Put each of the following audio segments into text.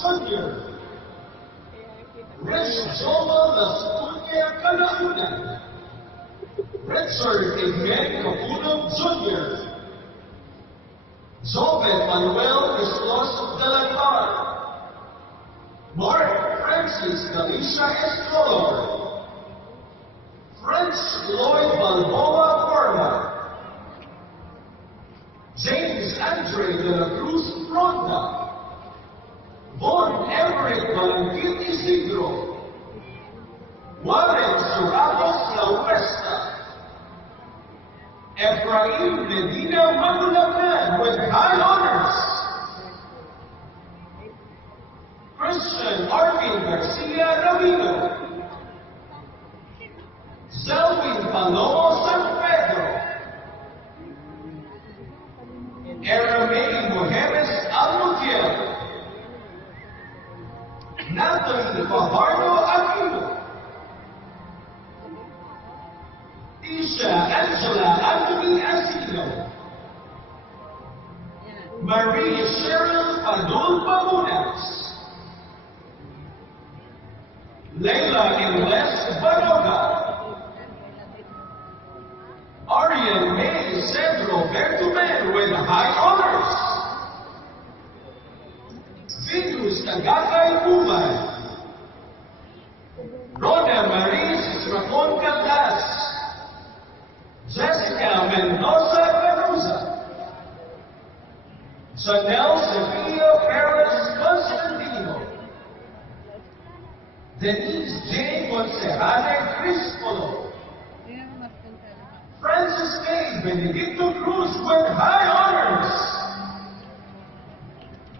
Jr., Rich Joel Lascurnia Canaunan, Richard Igmen Capunog Jr., Jobet Manuel Islos de la Car, Mark Francis Galicia Estrolor, French Lloyd Balboa Forma, James Andre de la Cruz Fronda, Von Everett Valentin Isidro, Warren Sorabos La Huesta, Efraim Medina Magulacan with high honors, Christian Arvin Garcia Ramiro, Zelwin Palomo San Pedro, Aramay Mojemes Almutiel, Natalie Fajardo Aquino, Isha Angela Anthony Asino, Marie Cheryl Padul Pamunas, Leila Inles Baroga, Arian May Sandro Bertumen with high honors, Venus Tagakay Umay, Rona Maris Racon Caldas, Jessica Mendoza Caruza, Janelle Sevilla Perez Constantino, Denise J. Monserrate Crispolo, Francis A. Benedicto Cruz with high honors,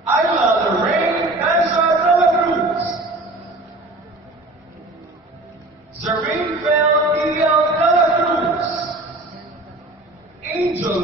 Ayla Lorraine Daza de la Cruz, Zerine Bell D.L. de la Cruz, Angel